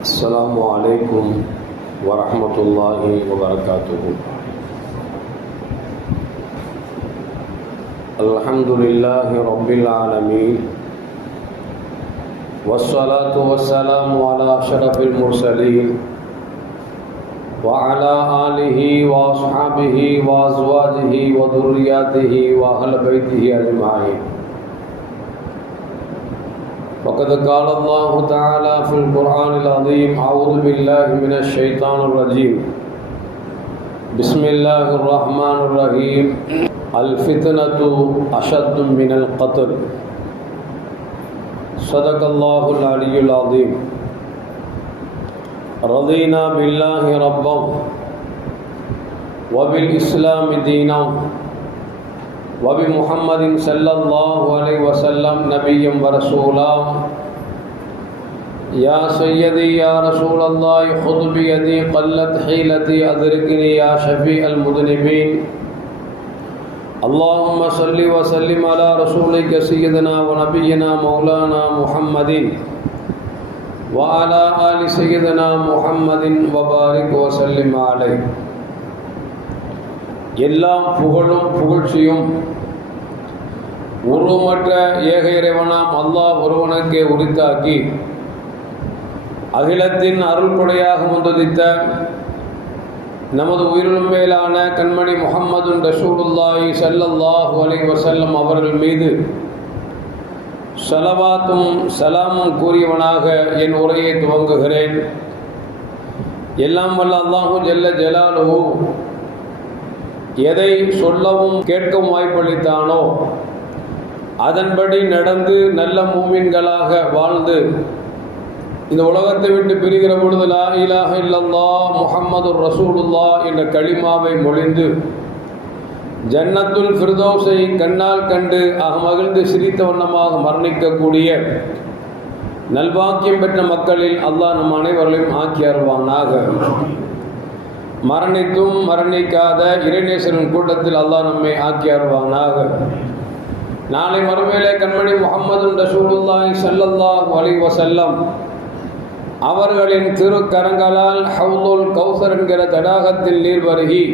السلام عليكم ورحمة الله وبركاته. الحمد لله رب العالمين، والصلاة والسلام على أشرف المرسلين وعلى آله وأصحابه وأزواجه وذرياته وأهل بيته أجمعين. وقد قال الله تعالى في القرآن العظيم: أعوذ بالله من الشيطان الرجيم، بسم الله الرحمن الرحيم. الفتنة أشد من القتل. صدق الله العلي العظيم. رضينا بالله ربا وبالإسلام دينا وبمحمد صلى الله عليه وسلم نبيا ورسولا. يا سيدي يا رسول الله خذ بيدي قلت حيلتي أدركني يا شفيع المذنبين. اللهم صل وسلم على رسولك سيدنا ونبينا مولانا محمد وعلى آل سيدنا محمد وبارك وسلم عليه. எல்லாம் புகழும் புகழ்ச்சியும் உருவமற்ற ஏக இறைவனாம் அல்லாஹ் ஒருவனுக்கே உரித்தாக்கி அகிலத்தின் அருள்படையாக வந்துதித்த நமது உயிரிலும் மேலான கண்மணி முஹம்மது ரசூலுல்லாஹி ஸல்லல்லாஹு அலைஹி வஸல்லம் அவர்கள் மீது ஸலவாத்தும் சலாமும் கூறியவனாக என் உரையை துவங்குகிறேன். எல்லாம் வல்ல அல்லாஹு ஜல்ல ஜலாலுஹு எதை சொல்லவும் கேட்கவும் வாய்ப்பளித்தானோ அதன்படி நடந்து நல்ல மூமின்களாக வாழ்ந்து இந்த உலகத்தை விட்டு பிரிகிற பொழுது லா இலாஹ இல்லல்லாஹ் முஹம்மது ரசூலுல்லாஹ் என்ற கலிமாவை மொழிந்து ஜன்னத்துல் ஃபிர்தௌஸை கண்ணால் கண்டு மகிழ்ந்து சிரித்த வண்ணமாக மரணிக்கக்கூடிய நல்வாக்கியம் பெற்ற மக்களில் அல்லாஹ் நம் அனைவர்களையும் ஆக்கி அருள்வானாக. மரணித்தும் மரணிக்காத இறைநேசரின் கூட்டத்தில் அல்லாஹ் நம்மை ஆக்கி அருள்வானாக. நாளை மறுமையிலே கண்மணி முஹம்மது ரசூலுல்லாஹி ஸல்லல்லாஹு அலைஹி வஸல்லம் அவர்களின் திருக்கரங்களால் ஹவுலுல் கௌசர் என்கிற தடாகத்தில் நீர் பருகி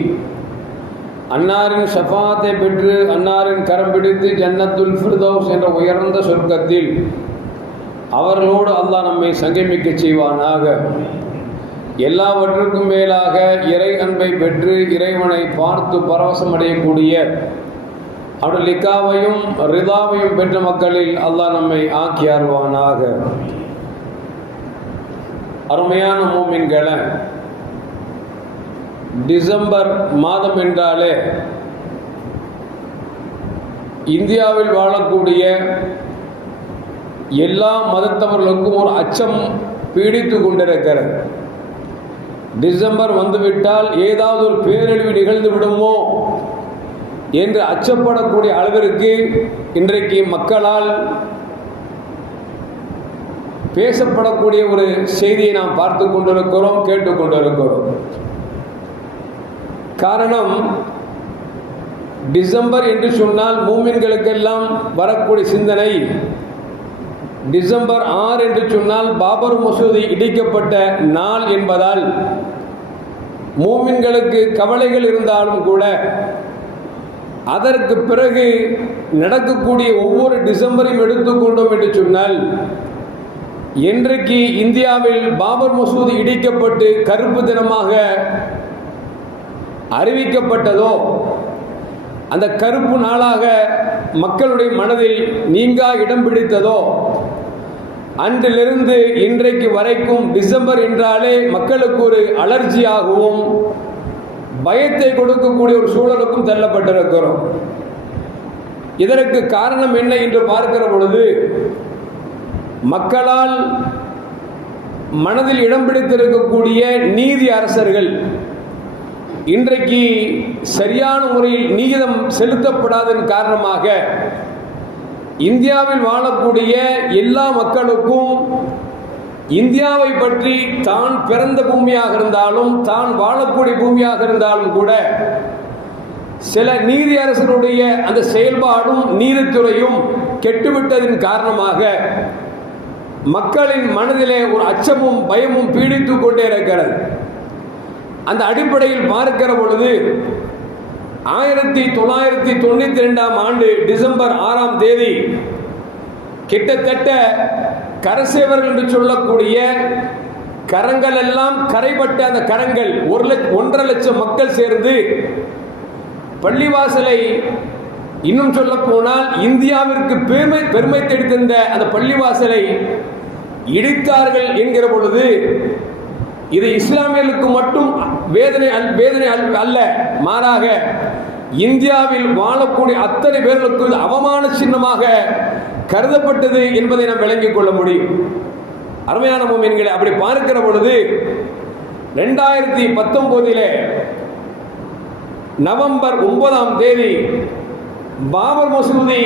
அன்னாரின் ஷஃபாத்தை பெற்று அன்னாரின் கரம் பிடித்து ஜன்னத்துல் ஃபிர்தௌஸ் என்ற உயர்ந்த சொர்க்கத்தில் அவர்களோடு அல்லாஹ் நம்மை சங்கமிக்க செய்வானாக. எல்லாவற்றுக்கும் மேலாக இறை அன்பை பெற்று இறைவனை பார்த்து பரவசம் அடையக்கூடிய அவருடைய லிக்காவையும் ரிதாவையும் பெற்ற மக்களில் அல்லாஹ் நம்மை ஆக்கி அருள்வானாக. அருமையான மூமின்களே, டிசம்பர் மாதம் என்றாலே இந்தியாவில் வாழக்கூடிய எல்லா மதத்தவர்களுக்கும் ஒரு அச்சம் பீடித்து கொண்டிருக்கிறது. டிசம்பர் வந்துவிட்டால் ஏதாவது ஒரு பேரழிவு நிகழ்ந்து விடுமோ என்று அச்சப்படக்கூடிய அளவிற்கு இன்றைக்கு மக்களால் பேசப்படக்கூடிய ஒரு செய்தியை நாம் பார்த்து கொண்டிருக்கிறோம், கேட்டுக்கொண்டிருக்கிறோம். காரணம், டிசம்பர் என்று சொன்னால் மூமின்களுக்கெல்லாம் வரக்கூடிய சிந்தனை, டிசம்பர் 6 என்று சொன்னால் பாபர் மசூதி இடிக்கப்பட்ட நாள் என்பதால் மூமின்களுக்கு கவலைகள் இருந்தாலும் கூட அதற்கு பிறகு நடக்கக்கூடிய ஒவ்வொரு டிசம்பரையும் எடுத்துக்கொண்டோம் என்று சொன்னால், என்றைக்கு இந்தியாவில் பாபர் மசூதி இடிக்கப்பட்டு கருப்பு தினமாக அறிவிக்கப்பட்டதோ அந்த கருப்பு நாளாக மக்களுடைய மனதில் நீங்கா இடம் பிடித்ததோ அன்றிலிருந்து இன்றைக்கு வரைக்கும் டிசம்பர் என்றாலே மக்களுக்கு ஒரு அலர்ஜியாகவும் பயத்தை கொடுக்கக்கூடிய ஒரு சூழலுக்கும் தள்ளப்பட்டிருக்கிறோம். இதற்கு காரணம் என்ன என்று பார்க்கிற பொழுது, மக்களால் மனதில் இடம் பிடித்திருக்கக்கூடிய நீதி அரசர்கள் இன்றைக்கு சரியான முறையில் நீதம் செலுத்தப்படாதன் காரணமாக இந்தியாவில் வாழக்கூடிய எல்லா மக்களுக்கும் இந்தியாவை பற்றி தான் பிறந்த பூமியாக இருந்தாலும் தான் வாழக்கூடிய பூமியாக இருந்தாலும் கூட சில நீதி அரசருடைய அந்த செயல்பாடும் நீதித்துறையும் கெட்டுவிட்டதின் காரணமாக மக்களின் மனதிலே ஒரு அச்சமும் பயமும் பீடித்துக் கொண்டே இருக்கிறது. அந்த அடிப்படையில் பார்க்கிற பொழுது 1992 டிசம்பர் 6 கிட்டத்தட்ட கரசேவர்கள் என்று சொல்லக்கூடிய கரங்கள் எல்லாம் கரைபட்ட அந்த கரங்கள் 1.5 லட்சம் மக்கள் சேர்ந்து பள்ளிவாசலை, இன்னும் சொல்ல போனால் இந்தியாவிற்கு பெருமை தேடித்தந்த அந்த பள்ளிவாசலை இடித்தார்கள் என்கிற பொழுது இது இஸ்லாமியர்களுக்கு மட்டும் வேதனை அல்ல, மாறாக இந்தியாவில் வாழக்கூடிய அத்தனை பேர்களுக்கு அவமான சின்னமாக கருதப்பட்டது என்பதை நாம் விளங்கிக் கொள்ள முடியும். அருமையான முஃமின்களே, அப்படி பார்க்கிற பொழுது 2019 நவம்பர் 9 பாபர் மசூதி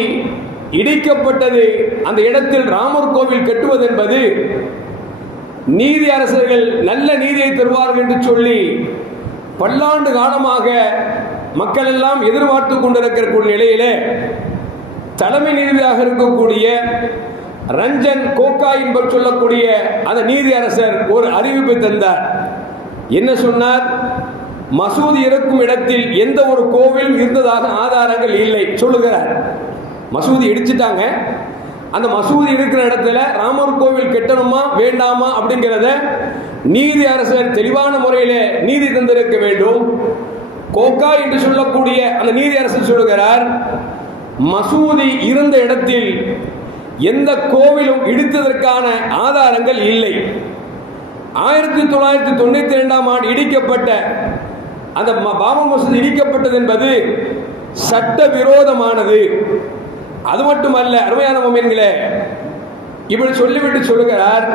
இடிக்கப்பட்டது. அந்த இடத்தில் ராமர் கோவில் கட்டுவது என்பது நீதி அரசர்கள் நல்ல நீதியை தருவார்கள் என்று சொல்லி பல்லாண்டு காலமாக மக்கள் எல்லாம் எதிர்பார்த்து கொண்டிருக்கிற நிலையிலே தலைமை நீதியாக இருக்கக்கூடிய ரஞ்சன் கோகாய் என்பவர் சொல்லக்கூடிய அந்த நீதி அரசர் ஒரு அறிவிப்பை தந்தார். என்ன சொன்னார்? மசூதி இருக்கும் இடத்தில் எந்த ஒரு கோவிலும் இருந்ததாக ஆதாரங்கள் இல்லை சொல்லுகிறார். மசூதி இடிச்சிட்டாங்க, அந்த மசூதி இருக்கிற இடத்துல ராமர் கோவில் கட்டணுமா வேண்டாமா அப்படிங்கிறத நீதி அரசர் தெளிவான முறையில் நீதி தந்திருக்க வேண்டும். கோகா என்று சொல்லக்கூடிய அந்த நீதி அரசர் சொல்லுகிறார், மசூதி இருந்த இடத்தில் எந்த கோவிலும் இடித்ததற்கான ஆதாரங்கள் இல்லை. 1992 இடிக்கப்பட்ட அந்த பாபர் மசூதி இடிக்கப்பட்டது என்பது சட்ட விரோதமானது. அது மட்டுமல்ல, அருமையான முஃமின்களே, இப்படி சொல்லிவிட்டு சொல்லுகிறார்,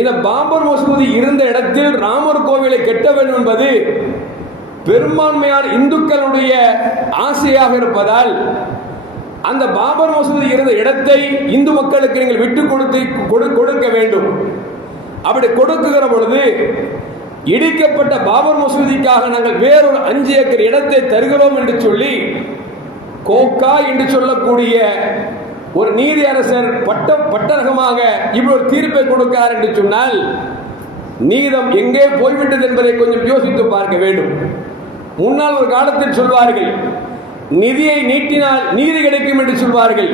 இந்த பாபர் மசூதி இருந்த இடத்தில் ராமர் கோவிலை கட்ட வேண்டும் என்பது பெரும்பான்மையான இந்துக்களுடைய ஆசையாக இருப்பதால் அந்த பாபர் மசூதி இருந்த இடத்தை இந்து மக்களுக்கு நீங்கள் விட்டு கொடுக்க வேண்டும். அப்படி கொடுக்குகிற பொழுது இடிக்கப்பட்ட பாபர் மசூதிக்காக நாங்கள் வேறொரு 5 ஏக்கர் இடத்தை தருகிறோம் என்று சொல்லி கோகா என்று சொல்லக்கூடிய ஒரு நீதி அரசர் பட்டரகமாக இப்படி ஒரு தீர்ப்பை கொடுக்கிறார் என்று சொன்னால் நீதம் எங்கே போய்விட்டது என்பதை கொஞ்சம் யோசித்து பார்க்க வேண்டும். முன்னால் ஒரு காலத்தில் சொல்வார்கள், நிதியை நீட்டினால் நீதி கிடைக்கும் என்று சொல்வார்கள்.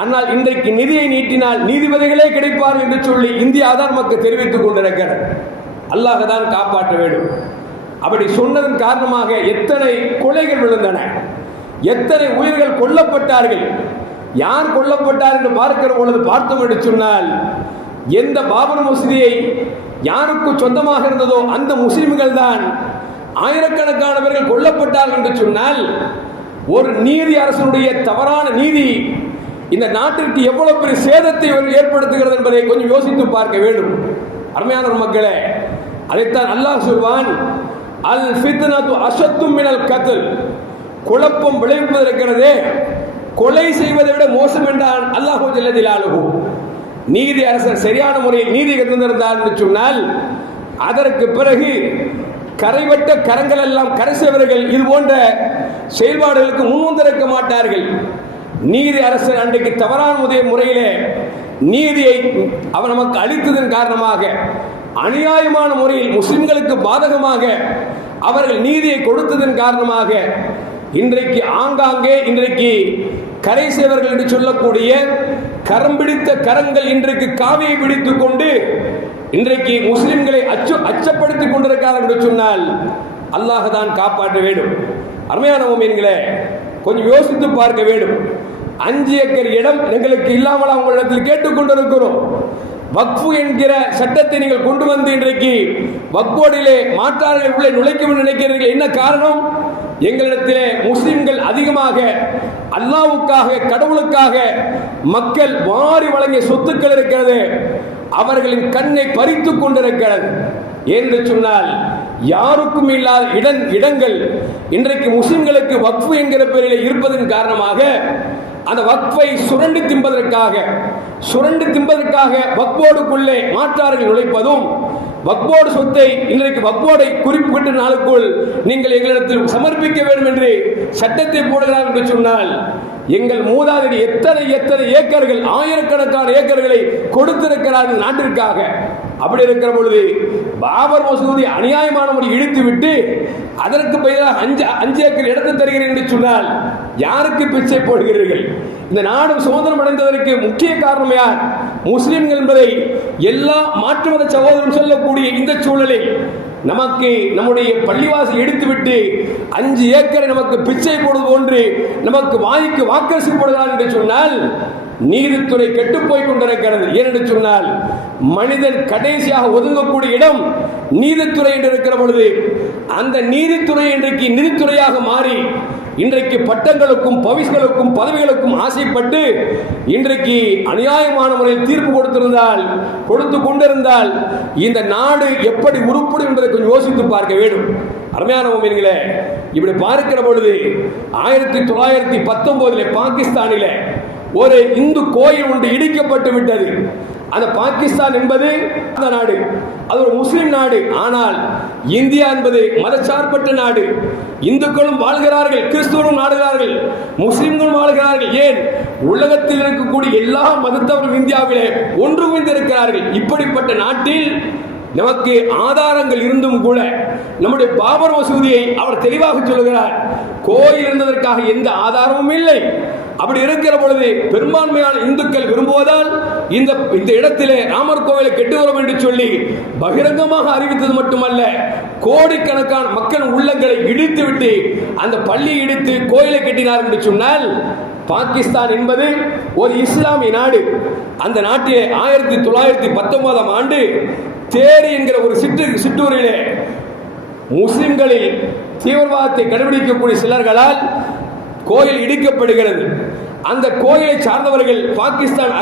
ஆனால் இன்றைக்கு நிதியை நீட்டினால் நீதிபதிகளே கிடைப்பார்கள் என்று சொல்லி இந்திய ஆதார் மக்கள் தெரிவித்துக் கொண்டிருக்கிறார். அல்லாஹ் தான் காப்பாற்ற வேண்டும். அப்படி சொன்னதன் காரணமாக எத்தனை கொலைகள் விழுந்தன, எத்தனை உயிர்கள் கொல்லப்பட்டார்கள். யார் கொல்லப்பட்டார் என்று பார்க்கிற பொழுது பார்த்தோம் என்று சொன்னால், எந்த பாபர் மசூதியை யாருக்கு சொந்தமாக இருந்ததோ அந்த முஸ்லிம்கள் தான் ஆயிரக்கணக்கானவர்கள் கொல்லப்பட்டார்கள் என்று சொன்னால், ஒரு நீதி அரசனுடைய தவறான நீதி இந்த நாட்டிற்கு எவ்வளவு பெரிய சேதத்தை ஏற்படுத்துகிறது என்பதை கொஞ்சம் யோசித்து பார்க்க வேண்டும். அருமையான மக்களே, அதைத்தான் அல்லாஹ் சொல்வான், அல் ஃபித்னத்து அஷத்து மினல் கத்ல், குழப்பம் விளைவிப்பது இருக்கிறதே கொலை செய்வதை விட மோசம் என்றான் அல்லாஹு ஜல்ல ஜலாலுஹு. நீதி அரசர் சரியான முறையில் நீதி கற்றிருந்தார் என்று சொன்னால் அதற்கு பிறகு கரைவட்ட கரங்கள் எல்லாம் கரைசேவர்கள் இது போன்ற செயல்பாடுகளுக்கு முன்வந்திருக்க மாட்டார்கள். நீதி அரசர் அன்றைக்கு தவறான முறையிலே நீதியை அவர் நமக்கு அளித்ததன் காரணமாக அநியாயமான முறையில் முஸ்லிம்களுக்கு பாதகமாக அவர்கள் நீதியை கொடுத்ததன் காரணமாக இன்றைக்கு ஆங்காங்கே கரை சேவர்கள் என்று சொல்லக்கூடிய கரம் பிடித்த கரங்கள் இன்றைக்கு காவியை பிடித்துக் கொண்டு இன்றைக்கு முஸ்லிம்களை அச்சப்படுத்திக் கொண்டிருக்கிறார்கள் என்று சொன்னால் அல்லாஹ் தான் காப்பாற்ற வேண்டும். அருமையான முஃமின்களே, கொஞ்சம் யோசித்து பார்க்க வேண்டும். 5 ஏக்கர் இடம் எங்களுக்கு இல்லாமல் உங்களிடத்தில் கேட்டுக்கொண்டிருக்கிறோம். வக்ஃபு என்கிற சட்டத்தை நீங்கள் கொண்டு வந்து இன்றைக்கு வக்ஃபோடிலே மாற்றார்கள் உள்ளே நுழைக்கும் நினைக்கிறீர்கள். என்ன காரணம்? எங்களிடத்திலே முஸ்லிம்கள் அதிகமாக அல்லாஹ்வுக்காக கடவுளுக்காக மக்கள் வாரி வழங்கிய சொத்துக்கள் இருக்கிறது, அவர்களின் கண்ணை பறித்துக் கொண்டிருக்கிறது. என்று சொன்னால் யாருக்கும் இல்லாத இடங்கள் இன்றைக்கு முஸ்லிம்களுக்கு வக்ஃபு என்கிற பெயரில் இருப்பதன் காரணமாக அந்த வக்ஃபை சுரண்டி தின்பதற்காக வக்ஃபோடுக்குள்ளே மாற்றார்கள் நுழைப்பதும், வக்ஃபோடு சொத்தை இன்றைக்கு வக்ஃபோடை குறிப்பிட்ட நாளுக்குள் நீங்கள் எங்களிடத்தில் சமர்ப்பிக்க வேண்டும் என்று சட்டத்தை போடுகிறார் என்று சொன்னால், எங்கள் மூதாதையர் எத்தனை ஏக்கர்கள், ஆயிரக்கணக்கான ஏக்கர்களை கொடுத்திருக்கிறார்கள் நாட்டிற்காக. அப்படி இருக்கிற பொழுது பாபர் மசூதி அநியாயமான முறை இழுத்து விட்டு அதற்கு பதிலாக 5 ஏக்கர் இடத்தை தருகிறேன் என்று சொன்னால் யாருக்கு பிச்சை போடுகிறீர்கள்? இந்த நாடு சுதந்திரம் அடைந்ததற்கு முக்கிய காரணம் யார்? முஸ்லிம்கள் என்பதை எல்லா மாற்று மத சகோதரரும் சொல்லக்கூடிய இந்த சூழலில் நமக்கு நம்முடைய பள்ளிவாசல் எடுத்துவிட்டு 5 ஏக்கரை நமக்கு பிச்சை போடுவது போன்று நமக்கு வாய்க்கு வாக்கரசு போடுகிறார் என்று சொன்னால் நீதித்துறை கெட்டுப்போய் கொண்டிருக்கிறது. ஏனென்று சொன்னால் மனிதன் கடைசியாக ஒதுங்கக்கூடிய இடம் நீதித்துறை என்று இருக்கிற பொழுது அந்த நீதித்துறை இன்றைக்கு நிதித்துறையாக மாறி இன்றைக்கு பட்டங்களுக்கும் பவிஸ்களுக்கும் பதவிகளுக்கும் ஆசைப்பட்டு இன்றைக்கு அநியாயமான முறையில் தீர்ப்பு கொடுத்து கொண்டிருந்தால் இந்த நாடு எப்படி உருப்படும் என்பதை கொஞ்சம் யோசித்து பார்க்க வேண்டும். அருமையான மோமின்களே, இப்படி பார்க்கிற பொழுது 1919 பாகிஸ்தானில் ஒரு இந்து கோயில் ஒன்று இடிக்கப்பட்டு விட்டது. அந்த பாகிஸ்தான் என்பது அந்த நாடு, அது ஒரு முஸ்லிம் நாடு. ஆனால் இந்தியா என்பது மதச்சார்பற்ற நாடு. இந்துக்களும் வாழ்கிறார்கள், கிறிஸ்துவரும் வாழ்கிறார்கள், முஸ்லிம்களும் வாழ்கிறார்கள். ஏன், உலகத்தில் இருக்கக்கூடிய எல்லா மதத்தவரும் இந்தியாவிலே ஒன்று குவிந்திருக்கிறார்கள். இப்படிப்பட்ட நாட்டில் நமக்கு ஆதாரங்கள் இருந்தும் கூட நம்முடைய பாபர் மசூதியை அவர் தெளிவாக சொல்லுகிறார், கோயில் இருந்ததற்காக எந்த ஆதாரமும் இல்லை. அப்படி இருக்கிற பொழுது பெரும்பான்மையான இந்துக்கள் விரும்புவதால் இந்த இடத்திலே ராமர் கோவிலை கெட்டுவரும் என்று சொல்லி பகிரங்கமாக அறிவித்தது மட்டுமல்ல, கோடிக்கணக்கான மக்கள் உள்ளங்களை இடித்துவிட்டு அந்த பள்ளி இடித்து கோயிலை கட்டினார் என்று சொன்னால், பாகிஸ்தான் என்பது ஒரு இஸ்லாமிய நாடு. அந்த நாட்டிலே 1919 ஆண்டு தேரி என்கிற ஒரு சிற்றூரிலே முஸ்லிம்களில் தீவிரவாதத்தை கடைபிடிக்கக்கூடிய சிலர்களால் கோயில் இடிக்கப்படுகிறது. அந்த கோயிலை சார்ந்தவர்கள் பாகிஸ்தான்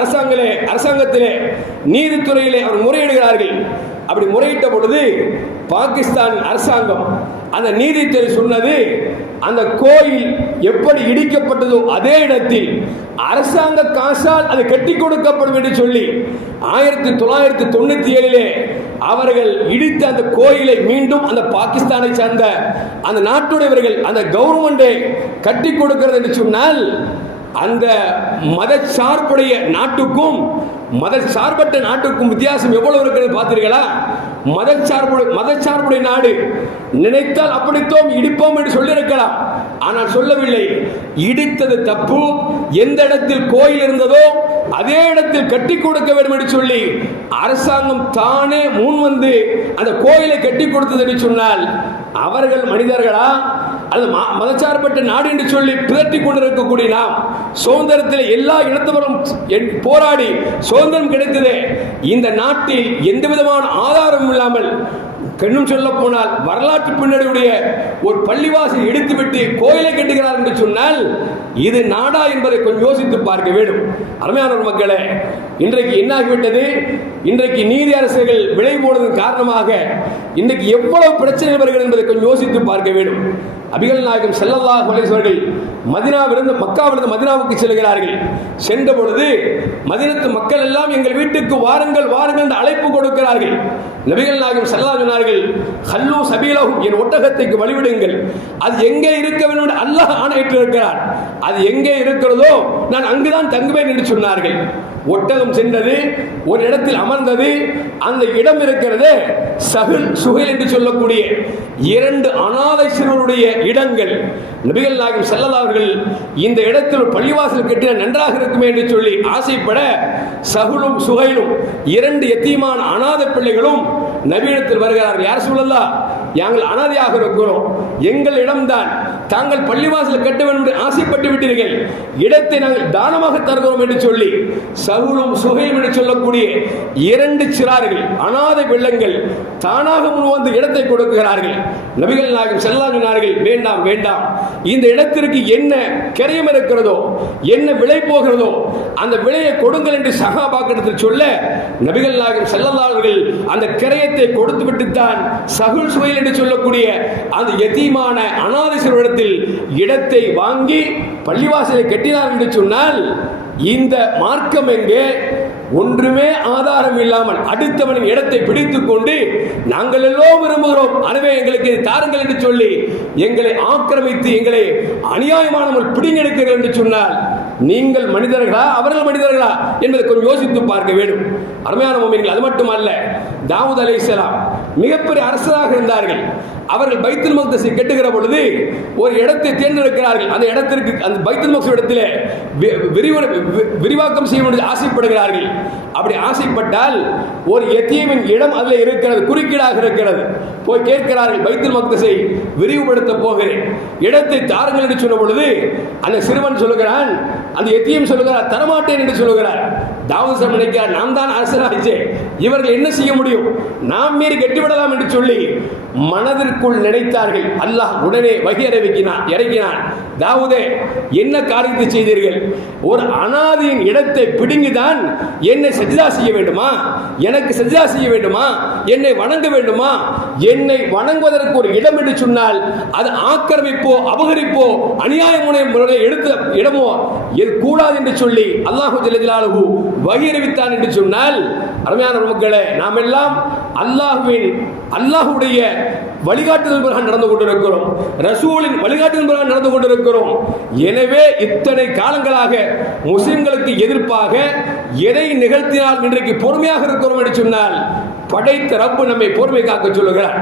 அரசாங்கத்திலே நீதித்துறையிலே அவர் முறையிடுகிறார்கள். அப்படி முறையிட்ட பொழுது பாகிஸ்தான் அரசாங்கம் அந்த நீதித்துறை சொன்னது, அந்த கோயில் எப்படி இடிக்கப்பட்டதோ அதே இடத்தில் அரசாங்க காசால் அது கட்டி கொடுக்கப்படும் என்று சொல்லி 1997 அவர்கள் இடித்த அந்த கோயிலை மீண்டும் அந்த பாகிஸ்தானை சார்ந்த அந்த நாட்டுடையவர்கள் அந்த கவர்மெண்டை கட்டி கொடுக்கிறது என்று சொன்னால், அந்த மதச்சார்புடைய நாட்டுக்கும் மதச்சார்பற்ற நாட்டுக்கும் வித்தியாசம் எவ்வளவு இருக்கிறது பார்த்தீர்களா? மதச்சார்புடைய நாடு நினைத்தால் அப்படித்தோம் இடிப்போம் என்று சொல்லியிருக்கலாம், ஆனால் சொல்லவில்லை. இடித்தது தப்பு, எந்த இடத்தில் கோயில் இருந்ததோ அதே இடத்தில் கட்டி கொடுக்க வேண்டும் என்று சொல்லி அரசாங்கம் தானே முன் வந்து அந்த கோயிலை கட்டி கொடுத்தது என்று சொன்னால், அவர்கள் மனிதர்களா? அது மதச்சார்பற்ற நாடு என்று சொல்லி பிதற்றி கொண்டிருக்கக்கூடிய நாம் சுதந்திரத்தில் எல்லா இனத்தவரும் போராடி சுதந்திரம் கிடைத்தது. இந்த நாட்டில் எந்த விதமான ஆதாரம் இல்லாமல், இன்னும் சொல்ல போனால் வரலாற்று பின்னணியுடைய ஒரு பள்ளிவாசல் எடுத்துவிட்டு கோயிலை கட்டுகிறார் என்று சொன்னால் இது நாடா என்பதை கொஞ்சம் யோசித்து பார்க்க வேண்டும். அருமையான மக்களே, இன்றைக்கு என்ன ஆகிவிட்டது? இன்றைக்கு நீதி அரசுகள் விலை போனதன் காரணமாக இன்றைக்கு எவ்வளவு பிரச்சனைகள் வருகிறது என்பதை கொஞ்சம் யோசித்து பார்க்க வேண்டும். நபிகள் நாயகம் ஸல்லல்லாஹு அலைஹி வஸல்லம் மதீனாவிலிருந்து மக்காவிலிருந்து மதீனாவுக்கு செல்கிறார்கள். சென்ற பொழுது மதீனத்து மக்கள் எல்லாம் எங்கள் வீட்டுக்கு வாருங்கள் வாருங்கள் என்று அழைப்பு கொடுக்கிறார்கள். நபிகள் நாயகம் ஸல்லல்லாஹு அலைஹி சொன்னார்கள், ஹல்லு சபீலஹும், என் ஒட்டகத்துக்கு வழிவிடுங்கள், அது எங்கே இருக்க வேண்டும் என்று அல்லாஹ் ஆணையிட்டு இருக்கிறார், அது எங்கே இருக்கிறதோ நான் அங்குதான் தங்குவேன் என்று சொன்னார்கள். ஒட்டகம் சென்றது, ஒரு இடத்தில் அமர்ந்தது. அந்த இடம் இருக்கிறது சுஹைல் என்று சொல்லக்கூடிய 2 அனாதை சிறுவருடைய இடங்கள். நபிகள் நாயகம் ஸல்லல்லாஹு அலைஹி அவர்கள் இந்த இடத்தில் பள்ளிவாசல் கட்டின நன்றாக இருக்குமே என்று சொல்லி ஆசைப்பட சஹலும் சுஹைலும் 2 எத்தீமான அனாதை பிள்ளைகளும் நபியிடத்தில் வருகிறார்கள். யார் சொல்லலாம், நாங்கள் அனாதையாக இருக்கிறோம், எங்கள் இடம்தான், தாங்கள் பள்ளிவாசல் கட்ட வேண்டும் என்று ஆசைப்பட்டு விட்டீர்கள், இடத்தை நாங்கள் தானமாக தருகிறோம் என்று சொல்லி சஹலும் சுஹைலும் என்று சொல்லக்கூடிய 2 சிறார்கள் அனாதை பிள்ளைகள் தானாக முன்வந்து இடத்தை கொடுக்கிறார்கள். நபிகள் நாயகம் ஸல்லல்லாஹு அலைஹி சொன்னார்கள், வேண்டாம் வேண்டாம், இந்த இடத்திற்கு என்ன கிரயம் இருக்கிறதோ, என்ன விலை போகிறதோ அந்த விலையை கொடுங்கள் என்று சஹாபாக்களிடத்தில் சொல்ல, நபிகள் நாயகம் ஸல்லல்லாஹு அலைஹி அந்த கிரயத்தை கொடுத்து விட்டுத்தான் சஹுல் சுஹைல் என்று சொல்லக்கூடிய அந்த யதீமான அனாதை சிறுவனிடத்தில் இடத்தை வாங்கி பள்ளிவாசலை கட்டினார் என்று சொன்னால் இந்த மார்க்கம் எங்கே? ஒன்றுமே ஆதாரம் இல்லாமல் அடுத்தவனின் இடத்தை பிடித்துக் கொண்டு நாங்கள் எல்லோரும் விரும்புகிறோம், எனவே எங்களுக்கு தாருங்கள் என்று சொல்லி எங்களை ஆக்கிரமித்து எங்களை அநியாயமான பிடிங்கெடுக்கிறீர்கள் என்று சொன்னால் நீங்கள் மனிதர்களா அவர்கள் மனிதர்களா என்பதை கொஞ்சம் யோசித்து பார்க்க வேண்டும். அருமையான முஃமின்கள், அது மட்டுமல்ல, தாவூத் அலைஹிஸ்ஸலாம் மிகப்பெரிய அரசராக இருந்தார்கள். அவர்கள் பைத்துல் மக்தஸை கட்டுகிற பொழுது ஒரு இடத்தை தேர்ந்தெடுக்கிறார்கள். அந்த இடத்திற்கு அந்த பைத்துல் மக்தஸ் இடத்திலே விரிவாக்கம் செய்ய வேண்டிய ஆசைப்படுகிறார்கள். அப்படி ஆசைப்பட்டால் ஒரு யதீமின் இடம் அதில் இருக்கிறது, குறுக்கீடாக இருக்கிறது. போய் கேட்கிறார்கள், பைத்துல் மக்தஸை விரிவுபடுத்த போகிறேன், இடத்தை தாருங்கள் என்று சொன்ன பொழுது அந்த சிறுவன் சொல்லுகிறான், அந்த யதீம் சொல்லுகிறார், தரமாட்டேன் என்று சொல்லுகிறார். தாவூத் நினைக்கிறார், நாம் தான் அரசராச்சே, இவர்கள் என்ன செய்ய முடியும், நாம் மீறி கட்டிவிடலாம் என்று சொல்லி மனதிற்குள் நினைத்தார்கள். அல்லாஹ் உடனே வகை இறக்கினான், தாவூதே என்ன காரியத்தை செய்தீர்கள்? ஒரு அனாதையின் இடத்தை பிடுங்கிதான் என்னை சஜ்தா செய்ய வேண்டுமா, எனக்கு சஜ்தா செய்ய வேண்டுமா, என்னை வணங்க வேண்டுமா? என்னை வணங்குவதற்கு ஒரு இடம் என்று சொன்னால் அது ஆக்கிரமிப்போ அபகரிப்போ அநியாயமுனை எடுத்த இடமோ இது கூடாது என்று சொல்லி அல்லாஹ் ஜல்ல ஜலாலுஹு வகை அறிவித்தான் என்று சொன்னால், அருமையான மக்களே, நாம் எல்லாம் அல்லாஹ்வுடைய வழிகாட்டுதல் பிரகாரம் நடந்து கொண்டிருக்கிறோம், ரசூலின் வழிகாட்டுதல் பிரகாரம் நடந்து கொண்டிருக்கிறோம். எனவே இத்தனை காலங்களாக முஸ்லிம்களுக்கு எதிர்ப்பாக எதை நிகழ்த்தினால் இன்றைக்கு பொறுமையாக இருக்கிறோம் என்று சொன்னால் படைத்த ரப்பு நம்மை பொறுமை காக்க சொல்லுகிறார்.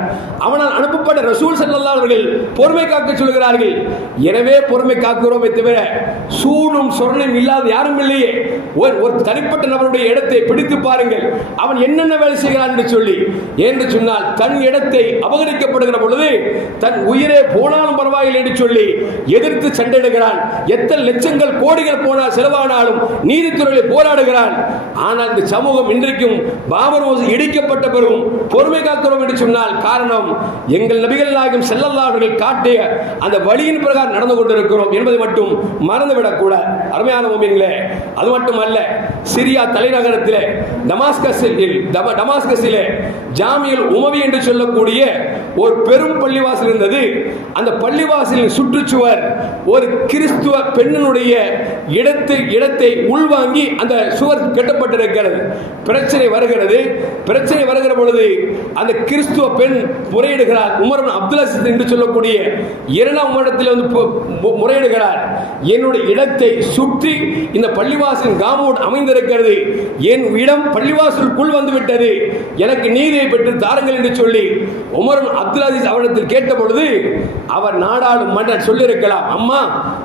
அவனால் அனுப்பப்பட்ட ரசூல் ஸல்லல்லாஹு அலைஹி அவர்கள் பொறுமை காக்க சொல்லுகிறார்கள். எனவே பொறுமை காக்கிறோமே தவிர சூடும் சொரணையும் இல்லாத யாரும் இல்லையே. ஒரு தனிப்பட்ட நபருடைய இடத்தை பிடித்து பாருங்கள், அவன் என்னென்ன வேலை செய்கிறான் என்று சொல்லி. என்று சொன்னால் தன் இடத்தை அபகரிக்கப்படுகிற பொழுது தன் உயிரே போனாலும் பரவாயில்லை என்று சொல்லி எதிர்த்து சண்டையிடுகிறான். எத்தனை லட்சங்கள் கோடிகள் போனால் செலவானாலும் நீதித்துறையில் போராடுகிறான். ஆனால் இந்த சமூகம் இன்றைக்கும் பாபர் மசூதி இடிக்கப்பட்ட பிறகும் பொறுமை காக்கிறோம் என்று சொன்னால் காரணம் எங்கள் நபிகள் நாயகம் ஸல்லல்லாஹு அலைஹி வஸல்லம் காட்டிய அந்த வழியின் பிரகாரம் நடந்து கொண்டிருக்கிறோம் என்பதை மட்டும் மறந்துவிடக் கூடாது. அருமையான முஃமின்களே, அது மட்டுமல்ல, சிரியா தலைநகரத்திலே டமாஸ்கஸிலே ஜாமியுல் உமவி என்று சொல்லக்கூடிய ஒரு பெரும் பள்ளிவாசல் இருந்தது. அந்த பள்ளிவாசலின் சுற்றுச்சுவர் ஒரு கிறிஸ்துவ பெண்ணினுடைய இடத்தை உள்வாங்கி அந்த சுவர் கட்டப்பட்டிருக்கிறது. பிரச்சனை வருகிற பொழுது அந்த கிறிஸ்துவ பெண் முறையிடுகிறார். உமர் இப்னு அப்துல் அஸீஸ் என்று சொல்லக்கூடிய இரண்டாம் இடத்தில் வந்து முறையிடுகிறார், என்னுடைய இடத்தை சுற்றி இந்த பள்ளிவாசலின் காம்பவுண்ட் அமைந்திருக்கிறது, என் இடம் பள்ளிவாசலுக்குள் வந்துவிட்டது, எனக்கு நீதியை பெற்று தாருங்கள் என்று சொல்லி உமர் இப்னு அப்துல் அஸீஸ் அவரிடத்தில் கேட்ட பொழுது அவர் நாடாளுமன்றம் சொல்லியிருக்கலாம், அம்மா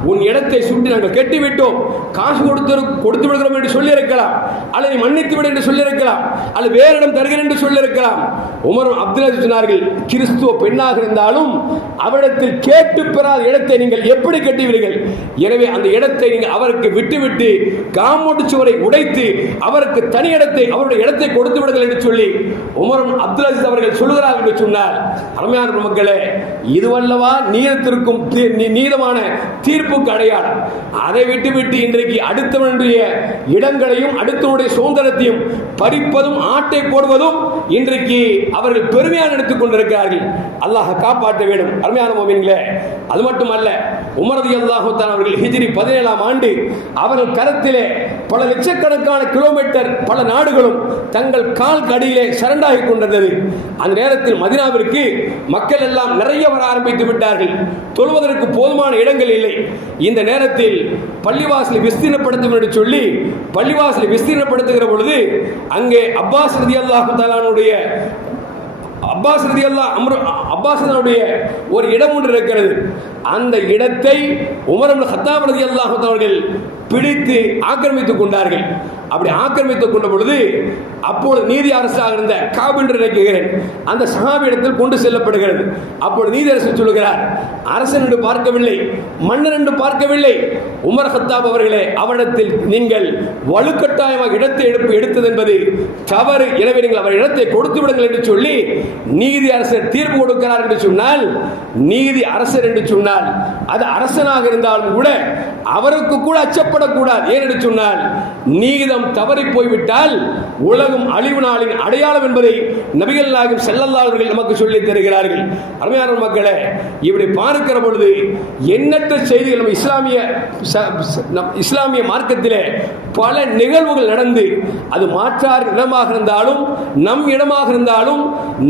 உன் இடத்தை சுற்றி நாங்கள் கட்டிவிட்டோம், காசு கொடுத்து விடுகிறோம் என்று சொல்லியிருக்கலாம், அல்லது மன்னித்து விடு என்று சொல்லியிருக்கலாம், அல்லது வேறு இடம் தருகிறேன் என்று சொல்லியிருக்கலாம். உமர் அப்துல் அஸீஸ் சொன்னார்கள், கிறிஸ்துவ பெண்ணாக இருந்தாலும் அவரிடத்தில் கேட்டு பெறாத இடத்தை நீங்கள் எப்படி கட்டுவீர்கள்? எனவே அந்த இடத்தை நீங்கள் அவருக்கு விட்டுவிட்டு காம்பவுண்ட் சுவரை உடைத்து அவருக்கு தனி இடத்தை அவருடைய இடத்தை கொடுத்து விடுங்கள் என்று சொல்லி உமர் அப்துல் அஸீஸ் அவர்கள் சொல்லுகிறார்கள் என்று சொன்னார். அருமையான மக்களே, இதுவல்லவா நீதத்திற்கும் நீதமான தீர்ப்புக்கு அடையாளம். அதை விட்டுவிட்டு இன்றைக்கு அடுத்தவனுடைய இடங்களையும் அடுத்தவனுடைய சுதந்திரத்தையும் பறிப்பதும் ஆட்டை போடுவதும் இன்றைக்கு அவர்கள் பெருமையாக எடுத்துக் கொண்டிருக்கிறார்கள். அல்லாஹ் காப்பாற்ற வேண்டும். அருமையான முஃமின்களே, அது மட்டுமல்ல, உமர் ரலியல்லாஹு தஆலா அவர்கள் ஹிஜ்ரி 17ஆம் ஆண்டு அவர்கள் கரத்திலே பல லட்சக்கணக்கான கிலோமீட்டர் பல நாடுகளும் தங்கள் கால் கடியிலே சரண்டாகி கொண்டிருந்தது. அந்த நேரத்தில் மதீனாவிற்கு மக்கள் எல்லாம் நிறைய வர ஆரம்பித்து விட்டார்கள். தொழுவதற்கு போதுமான இடங்கள் இல்லை. இந்த நேரத்தில் பள்ளிவாசலை விஸ்தீர்ணப்படுத்தும் என்று சொல்லி பள்ளிவாசலை விஸ்தீர்ணப்படுத்துகிற பொழுது அங்கே அப்பாஸ் ரலியல்லாஹு தஆலாவுடைய ஒரு இடம் ஒன்று இருக்கிறது. அந்த இடத்தை உமர் இப்னு கத்தாப் ரலியல்லாஹு தஆலா அவர்கள் பிடித்து ஆக்கிரமித்துக் கொண்டார்கள். அப்படி ஆக்கிரமித்துக் கொண்ட பொழுது அப்போது நீதி அரசாக இருந்த காப் என்று நினைக்கிறேன் அந்த சஹாபி இடத்தில் கொண்டு செல்லப்படுகிறது. அப்போது நீதி அரசு சொல்லுகிறார், அரசன் என்று பார்க்கவில்லை, மன்னர் என்று பார்க்கவில்லை, உமர் கத்தாப் அவர்களே, அவரிடத்தில் நீங்கள் வலுக்கட்டாயமாக இடத்தை எடுத்தது என்பது தவறு, எனவே நீங்கள் அவர் இடத்தை கொடுத்து விடுங்கள் என்று சொல்லி நீதி அரசர் தீர்ப்பு கொடுக்கிறார் என்று சொன்னால், நீதி அரசர் என்று சொன்னால் அது அரசனாக இருந்தாலும் கூட அவருக்கு கூட அச்சப்படக்கூடாது. ஏனென்று சொன்னால் நீதம் நீதம் தவறி போய்விட்டால் உலகம் அழிவு நாளின் அடையாளம் என்பதை நபிகள் நாயகம் ஸல்லல்லாஹு அலைஹி வஸல்லம் நமக்கு சொல்லித் தருகிறார்கள். அருமையான மக்களே, இப்படி பார்க்கிற பொழுது எண்ணற்ற செய்திகள் நம்ம இஸ்லாமிய மார்க்கத்திலே பல நிகழ்வுகள் நடந்து, அது மாற்றார் இடமாக இருந்தாலும் நம் இடமாக இருந்தாலும்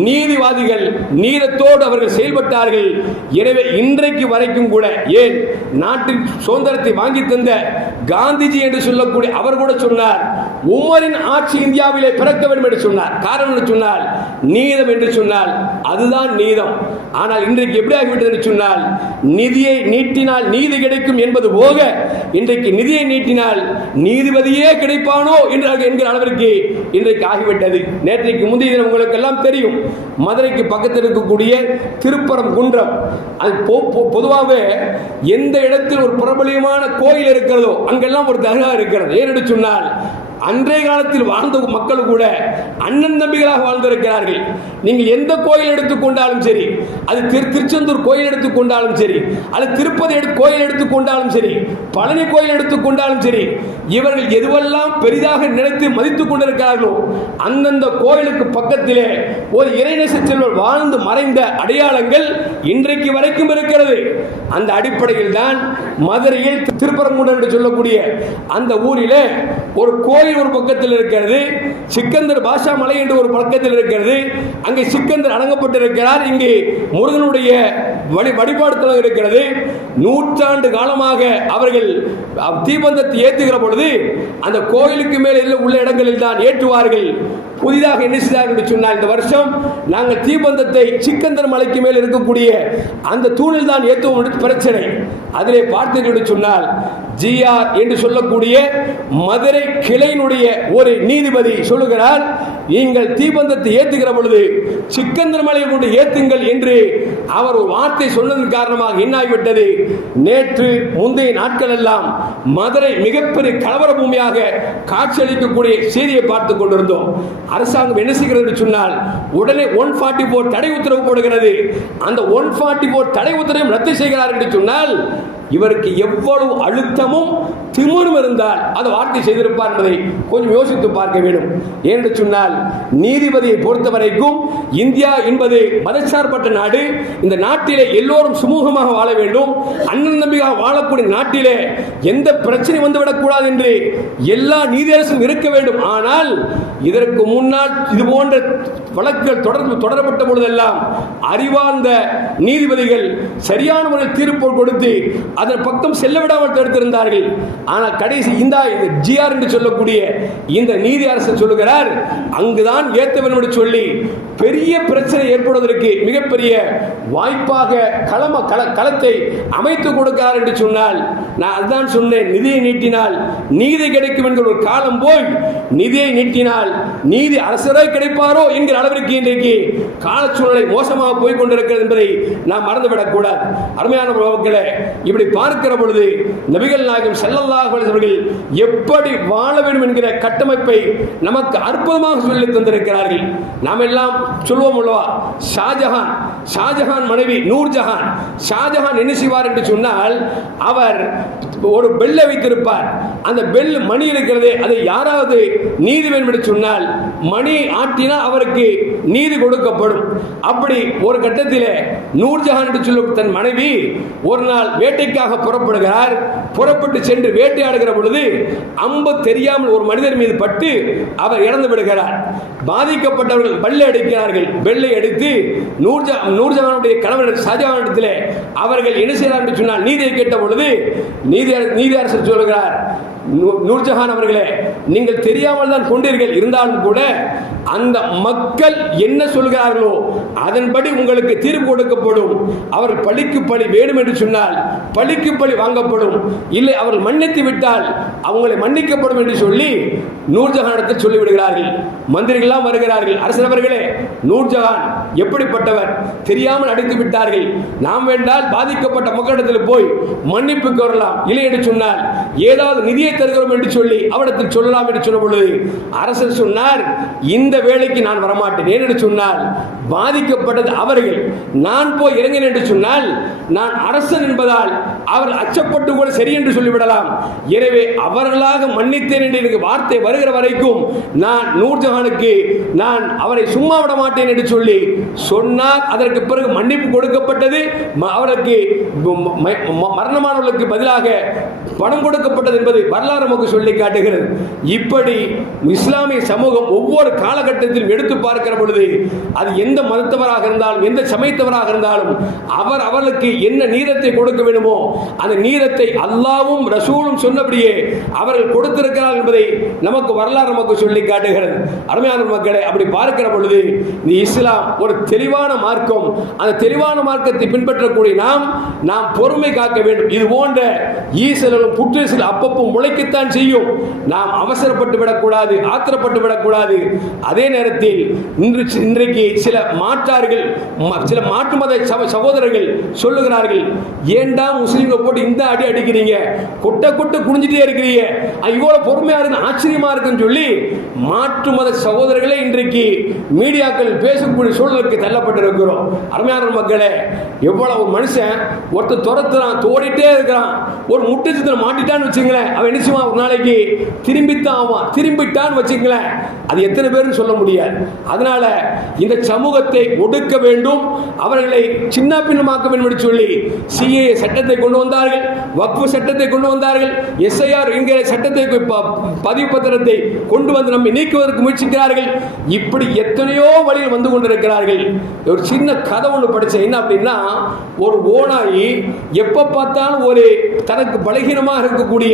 நீதிவாதிகள் நீதத்தோடு அவர்கள் செயல்பட்டார்கள். எனவே இன்றைக்கு வரைக்கும் கூட, ஏன் நாட்டின் சுதந்திரத்தை வாங்கி தந்த காந்திஜி என்று சொல்லக்கூடிய அவர் கூட சொன்னார், உமரின் ஆட்சி இந்தியாவிலே பிறக்க வேண்டும் என்று சொன்னார். காரணம் என்று சொன்னால் நீதம் என்று சொன்னால் அதுதான் நீதம். ஆனால் இன்றைக்கு எப்படி ஆகிவிட்டது என்று சொன்னால், நிதியை நீட்டினால் நீதி கிடைக்கும் என்பது போக இன்றைக்கு நிதியை நீட்டினால் நீதிபதியே கிடைப்பானோ என்கிற அளவிற்கு இன்றைக்கு ஆகிவிட்டது. நேற்றைக்கு முந்தைய தினம் உங்களுக்கு எல்லாம் தெரியும், மதுரைக்கு பக்கத்தில் இருக்கக்கூடிய திருப்பரங்குன்றம், அது பொதுவாகவே எந்த இடத்தில் ஒரு பிரபலியமான கோயில் இருக்கிறதோ அங்கெல்லாம் ஒரு தர்கா இருக்கிறது. ஏனென்று சொன்னால் அன்றைய காலத்தில் வாழ்ந்த மக்கள் கூட அண்ணன் தம்பிகளாக வாழ்ந்திருக்கிறார்கள். நீங்கள் எந்த கோயில் எடுத்துக்கொண்டாலும் சரி, அது திருச்செந்தூர் கோயில் எடுத்துக்கொண்டாலும் சரி, அது திருப்பதி கோயில் எடுத்துக்கொண்டாலும் சரி, பழனி கோயில் எடுத்துக்கொண்டாலும் சரி, இவர்கள் எதுவெல்லாம் பெரிதாக நினைத்து மதித்துக் கொண்டிருக்கிறார்களோ அந்தந்த கோயிலுக்கு பக்கத்திலே ஒரு இறைநேச செல்வர் வாழ்ந்து மறைந்த அடையாளங்கள் இன்றைக்கு வரைக்கும் இருக்கிறது. அந்த அடிப்படையில் தான் மதுரையில் திருப்பரங்குன்றம் என்று சொல்லக்கூடிய அந்த ஊரிலே ஒரு கோயில் ஒரு பக்கத்தில் இருக்கிறது, சிக்கந்தர் பாஷா மலை என்று ஒரு பக்கத்தில் இருக்கிறது. அங்கே சிக்கந்தர் அடங்கப்பட்டிருக்கிறார். இங்கே முருகனுடைய வழிபாடு தலம் இருக்கிறது. நூற்றாண்டு காலமாக அவர்கள் தீபந்தத்தை ஏற்றுகிற பொழுது அந்த கோயிலுக்கு மேலே உள்ள இடங்களில் தான் ஏற்றுவார்கள். புதிதாக என்ன செய்தார்கள் என்று சொன்னால், இந்த வருஷம் நாங்கள் தீபந்தத்தை சிக்கந்தர் மலைக்கு மேல் இருக்கக்கூடிய அந்த தூணில் தான் ஏற்றுவோம் பிரச்சனை. அதிலே பார்த்தீர்கள் என்று சொன்னால், ஜிஆர் என்று சொல்லக்கூடிய மதுரை கிளையினுடைய ஒரு நீதிபதி சொல்லுகிறார், நீங்கள் தீபந்தத்தை ஏற்றுகிற பொழுது சிக்கந்தர் மலையை கொண்டு ஏற்றுங்கள் என்று அவர் ஒரு வார்த்தை சொன்னதன் காரணமாக என்ன ஆகிவிட்டது, நேற்று முந்தைய நாட்கள் எல்லாம் மதுரை மிகப்பெரிய கலவர பூமியாக காட்சியளிக்கக்கூடிய செய்தியை பார்த்துக் கொண்டிருந்தோம். அரசாங்கம் என்ன செய்கிறது என்று சொன்னால், உடனே 144 தடை உத்தரவு போடுகிறது. அந்த 144 தடை உத்தரவை ரத்து செய்கிறார் என்று சொன்னால், இவருக்கு எவ்வளவு அழுத்தமும் திமிரும் இருந்தால் அதை வார்த்தை செய்திருப்பார் என்பதை கொஞ்சம் யோசித்து பார்க்க வேண்டும். ஏனென்று சொன்னால், நீதிபதியை பொறுத்தவரைக்கும் இந்தியா என்பது மதச்சார்பற்ற நாடு. இந்த நாட்டிலே எல்லோரும் சுமூகமாக வாழ வேண்டும், அண்ணன் தம்பியாக வாழக்கூடிய நாட்டிலே எந்த பிரச்சனை வந்துவிடக்கூடாது என்று எல்லா நீதியரசும் இருக்க வேண்டும். ஆனால் இதற்கு முன்னால் இது போன்ற வழக்குகள் தொடரப்பட்ட பொழுதெல்லாம் அறிவார்ந்த நீதிபதிகள் சரியான முறையில் தீர்ப்பு கொடுத்து அதன் பக்கம் செல்ல விடாமல் தடுத்திருந்தார்கள். ஆனால் கடைசி இந்த ஜிஆர் என்று சொல்லக்கூடிய இந்த நீதி அரசர் சொல்லுகிறார், அங்குதான் ஏற்ற வேண்டும் என்று சொல்லி பெரிய பிரச்சனை ஏற்படுவதற்கு மிகப்பெரிய வாய்ப்பாக களத்தை அமைத்து கொடுக்கிறார் என்று சொன்னால், நான் அதுதான் சொன்னேன், நிதியை நீட்டினால் நீதி கிடைக்கும் என்கிற ஒரு காலம் போய் நிதியை நீட்டினால் நீதி அரசரே கிடைப்பாரோ என்கிற அளவிற்கு இன்றைக்கு கால சூழ்நிலை மோசமாக போய் கொண்டிருக்கிறது என்பதை நாம் மறந்துவிடக் கூடாது. அருமையான மக்களே, இப்படி பார்க்கிற பொழுது நபிகள் நாயகம் ஸல்லல்லாஹு அலைஹி அவர்கள் எப்படி வாழ வேண்டும் என்கிற கட்டமைப்பை நமக்கு அற்புதமாக சொல்லி தந்திருக்கிறார்கள். நாம் எல்லாம் சொல்வோம் அல்லவா, ஷாஜஹான் மனைவி நூர்ஜஹான். ஷாஜஹான் என்ன செய்வார் என்று சொன்னால், அவர் ஒரு பெல்லை வைத்திருப்பார். அந்த பெல் மணி இருக்கிறது, அதை யாராவது நீதி வேண்டும் என்று சொன்னால் மணி ஆட்டினால் அவருக்கு நீதி கொடுக்கப்படும். அப்படி ஒரு கட்டத்திலே நூர்ஜஹான் என்று சொல்லும் தன் மனைவி ஒரு நாள் வேட்டைக்காக புறப்படுகிறார். புறப்பட்டு சென்று வேட்டையாடுகிற பொழுது அம்பு தெரியாமல் ஒரு மனிதர் மீது பட்டு அவர் இறந்து விடுகிறார். பாதிக்கப்பட்டவர்கள் பல்லை அடிக்கிறார்கள். பெல்லை அடித்து நூர்ஜஹானுடைய கணவர் ஷாஜஹானிடத்திலே அவர்கள் என்ன செய்கிறார் என்று சொன்னால் நீதியை கேட்ட பொழுது நீதி அரசர் சொல்கிறார், நூர்ஜஹான் அவர்களே, நீங்கள் தெரியாமல் தான் கொண்டீர்கள், இருந்தாலும் கூட அந்த மக்கள் என்ன சொல்கிறார்களோ அதன்படி உங்களுக்கு தீர்ப்பு கொடுக்கப்படும். அவர் பழிக்கு பழி வேணும் என்று சொன்னால் பழிக்கு பழி வாங்கப்படும், இல்லை அவர்கள் மன்னித்து விட்டால் அவங்களை மன்னிக்கப்படும் என்று சொல்லி நூர்ஜஹானிடத்தில் சொல்லிவிடுகிறார்கள். மந்திரிகள்லாம் வருகிறார்கள், அரசர் அவர்களே, நூர்ஜஹான் எப்படிப்பட்டவர், தெரியாமல் அடித்து விட்டார்கள், நாம் வேண்டால் பாதிக்கப்பட்ட மக்களிடத்தில் போய் மன்னிப்பு கோரலாம், இல்லை என்று சொன்னால் ஏதாவது நிதியை தருகிறோம் என்று சொல்லி அவரிடத்தில் சொல்லலாம் என்று சொன்ன பொழுது அரசர் சொன்னார், இந்த வேலைக்கு நான் வரமாட்டேன். ஏனென்று சொன்னால் பாதிக்கப்பட்டது அவர்கள், நான் போய் இறங்கினேன் என்று சொன்னால் நான் அரசன் என்பதால் அவர்கள் அச்சப்பட்டு கூட சரி என்று சொல்லிவிடலாம். எனவே அவர்களாக மன்னித்தேன் என்று எனக்கு வார்த்தை வருகிற வரைக்கும் நான் நூர்ஜஹானுக்கு நான் அவரை சும்மா விட மாட்டேன் என்று சொல்லி சொன்னார். அதற்கு பிறகு மன்னிப்பு கொடுக்கப்பட்டது. அவருக்கு மரணமானவர்களுக்கு பதிலாக பணம் கொடுக்கப்பட்டது என்பது வரலாறு நமக்கு சொல்லி காட்டுகிறது. இப்படி இஸ்லாமிய சமூகம் ஒவ்வொரு காலகட்டத்திலும் எடுத்து பார்க்கிற பொழுது அது எந்த மதத்தவராக இருந்தாலும் எந்த சமயத்தவராக இருந்தாலும் அவர்களுக்கு என்ன நீதத்தை கொடுக்க வேண்டுமோ அந்த நீதத்தை அல்லாஹ்வும் ரசூலும் சொன்னபடியே அவர்கள் கொடுத்திருக்கிறார்கள் என்பதை நமக்கு வரலாறு நமக்கு சொல்லி காட்டுகிறது. அருமையான மக்களே, அப்படி பார்க்கிற பொழுது இஸ்லாம் ஒரு தெளிவான மார்க்கம். அந்த தெளிவான மார்க்கத்தை பின்பற்றக்கூடிய நாம் பொறுமை காக்க வேண்டும். இது போன்ற ஈசலும் புற்றீசல் அப்பப்போ முளைக்கத்தான் செய்யும். நாம் அவசரப்பட்டு விடக்கூடாது, ஆத்திரப்பட்டு விடக்கூடாது. அதே நேரத்தில் இன்றைக்கு சில மாற்றார்கள், சில மாற்று மத சகோதரர்கள் சொல்லுகிறார்கள், ஏண்டா முஸ்லீம்கள் போட்டு இந்த அடி அடிக்கிறீங்க, கொட்ட கொட்ட குனிஞ்சிட்டே இருக்கிறீங்க, இவ்வளவு பொறுமையா இருக்கு, ஆச்சரியமா இருக்குன்னு சொல்லி மாற்று மத சகோதரர்களே இன்றைக்கு மீடியாக்கள் பேசக்கூடிய சூழலுக்கு தள்ளப்பட்டிருக்கிறோம். அருமையான மக்களே, எவ்வளவு மனுஷன் ஒருத்தர் துரத்துறான், தோடிட்டே இருக்கிறான், ஒரு முட்டுச்சத்துல மாட்டிட்டான்னு வச்சுங்களேன், அவன் நிச்சயமா ஒரு நாளைக்கு திரும்பித்தான் ஆவான். திரும்பிட்டான்னு வச்சுங்களேன், அது எத்தனை பேரும் சொல்ல முடியாது. அதனால இந்த சமூகத்தை ஒடுக்க வேண்டும், அவர்களை சின்ன பின்னமாக்க வேண்டும் என்று சொல்லி சிஏ சட்டத்தை கொண்டு வந்தார்கள், வக்ஃபு சட்டத்தை கொண்டு வந்தார்கள், எஸ்ஐஆர் என்கிற சட்டத்தை பதிவு பத்திரத்தை கொண்டு வந்து நம்மை நீக்குவதற்கு முயற்சிக்கிறார்கள். இப்படி எத்தனையோ வழியில் வந்து கொண்டிருக்கிறார்கள். ஒரு சின்ன கதை ஒன்று படித்தேன். என்ன அப்படின்னா, ஒரு ஓநாயி எப்ப பார்த்தாலும் ஒரு தனக்கு பலகீனமாக இருக்கக்கூடிய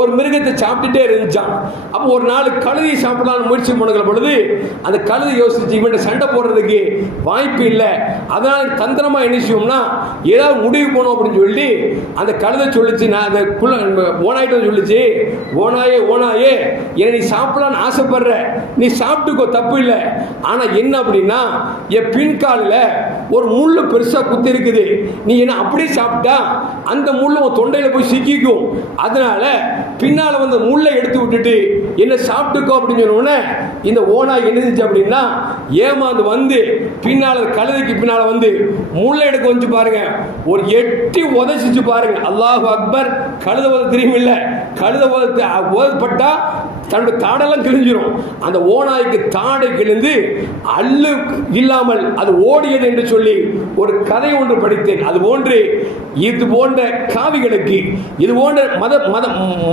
ஒரு மிருகத்தை சாப்பிட்டுட்டே இருந்துச்சான். அப்போ ஒரு நாள் கழுதை சாப்பிடலான்னு முயற்சி பண்ணுகிற பொழுது அந்த கழுதை யோசிச்சு இவன் சண்டை போடுறதுக்கு வாய்ப்பு இல்லை, அதனால தந்திரமா என்ன செய்வோம்னா ஏதாவது முடிவு போனோம் அப்படின்னு சொல்லி அந்த கழுதை சொல்லிச்சு, நான் அந்த ஓனாயிட்ட சொல்லிச்சு, ஓனாயே ஓனாயே என்னை நீ சாப்பிடலான்னு ஆசைப்படுற, நீ சாப்பிட்டுக்கோ, தப்பு இல்லை. ஆனா என்ன அப்படின்னா என் பின்காலில் ஒரு முள்ளு பெருசா குத்தி இருக்குது, நீ என்ன அப்படியே சாப்பிட்டா அந்த முள்ளு உன் தொண்டையில போய் சிக்கிக்கும், அதனால பின்னால வந்து முள்ளை எடுத்து விட்டுட்டு என்ன சாப்பிட்டுக்கோ அப்படின்னு சொன்ன இந்த ஓனாய் என்னது அப்படின்னா ஏமாந்து வந்து பின்னால கழுதைக்கு பின்னால வந்து முள்ளை எடுக்க வந்து பாருங்க, ஒரு எட்டி உதச்சிச்சு பாருங்க. அல்லாஹ் அக்பர். கழுத உத தெரியும் இல்ல, கழுத உதப்பட்டா தன்னுடைய தாடெல்லாம் கிழிஞ்சிரும். அந்த ஓநாய்க்கு தாடை கிழிந்து அல்லு இல்லாமல் அது ஓடியது என்று சொல்லி ஒரு கதை ஒன்று படித்தேன். அது போன்று இது போன்ற காவிகளுக்கு, இது போன்ற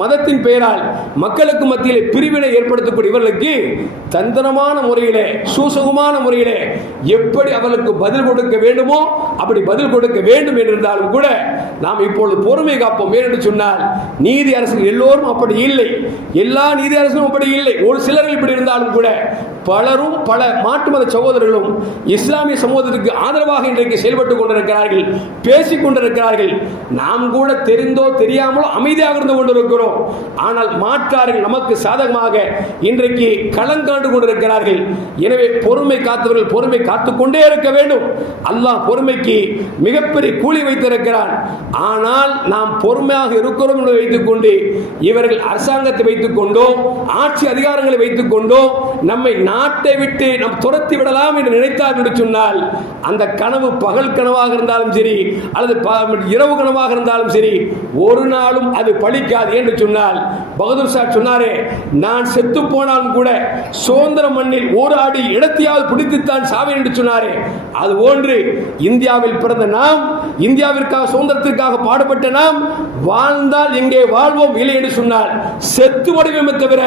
மதத்தின் பெயரால் மக்களுக்கு மத்தியிலே பிரிவினை ஏற்படுத்தக்கூடிய இவர்களுக்கு தந்திரமான முறையிலே, சூசகமான முறையிலே எப்படி அவர்களுக்கு பதில் கொடுக்க வேண்டுமோ அப்படி பதில் கொடுக்க வேண்டும் என்றிருந்தாலும் கூட நாம் இப்பொழுது பொறுமை காப்போம். ஏனென்று சொன்னால் நீதி அரசு எல்லோரும் அப்படி இல்லை, எல்லா நீதி அரசும் அப்படி இல்லை. ஒரு சிலர்கள் இப்படி இருந்தாலும் கூட பலரும் பல மாற்று மத சகோதரர்களும் இஸ்லாமிய சமூகத்திற்கு ஆதரவாக இன்றைக்கு செயல்பட்டுக் கொண்டிருக்கிறார்கள், பேசிக் கொண்டிருக்கிறார்கள். நாம் கூட தெரிந்தோ தெரியாமலோ அமைதியாக இருந்து கொண்டிருக்கிறோம். ஆனால் மாற்றார்கள் நமக்கு சாதகமாக இன்றைக்கு களங்காண்டு கொண்டிருக்கிறார்கள். எனவே பொறுமை காத்தவர்கள் பொறுமை காத்துக் கொண்டே இருக்க வேண்டும். அல்லாஹ் பொறுமைக்கு மிகப்பெரிய கூலி வைத்திருக்கிறான். ஆனால் நாம் பொறுமையாக இருக்கிறோம் என்று வைத்துக் கொண்டு இவர்கள் அரசாங்கத்தை வைத்துக் கொண்டோ ஆட்சி அதிகாரங்களை வைத்துக் கொண்டோ நம்மை நாட்டை விட்டு நாம் துரத்தி விடலாம் என்று நினைத்தார் என்று சொன்னால் அந்த கனவு பகல் கனவாக இருந்தாலும் சரி அல்லது இரவு கனவாக இருந்தாலும் சரி ஒரு நாளும் அது பலிக்காது என்று சொன்னால் பகதூர் ஷா சொன்னாரே, நான் செத்து போனாலும் கூட சுதந்திர மண்ணில் ஒரு அடி இடத்தையாவது பிடித்துத்தான் சாவேன் என்று சொன்னாரே, அது போன்று இந்தியாவில் பிறந்த நாம், இந்தியாவிற்காக சுதந்திரத்திற்காக பாடுபட்ட நாம் வாழ்ந்தால் எங்கே வாழ்வோம், இல்லை என்று சொன்னால் செத்து வடிவமே தவிர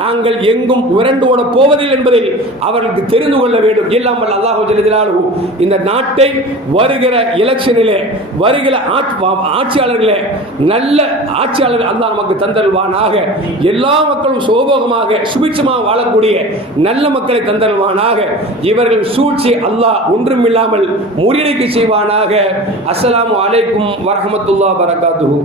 நாங்கள் எங்கும் விரண்டு ஓட போவதில்லை என்பதை அவர்களுக்கு தெரிந்து கொள்ள வேண்டும். எல்லாம் வல்ல அல்லாஹ் ஜல்ல ஜலாலுஹு இந்த நாட்டை வருகிற எலெக்ஷனிலே வருகிற ஆட்சியாளர்களே நல்ல ஆட்சியாளர்கள் அல்லாஹ் நமக்கு தந்தல்வானாக. எல்லா மக்களும் சோபோகமாக சுபிட்சமாக வாழக்கூடிய நல்ல மக்களை தந்தல்வானாக. இவர்கள் சூழ்ச்சி அல்லாஹ் ஒன்றுமில்லாமல் முறியடிக்க செய்வானாக. அஸ்ஸலாமு அலைக்கும் வரஹ்மத்துல்லாஹி வபரகாத்துஹு.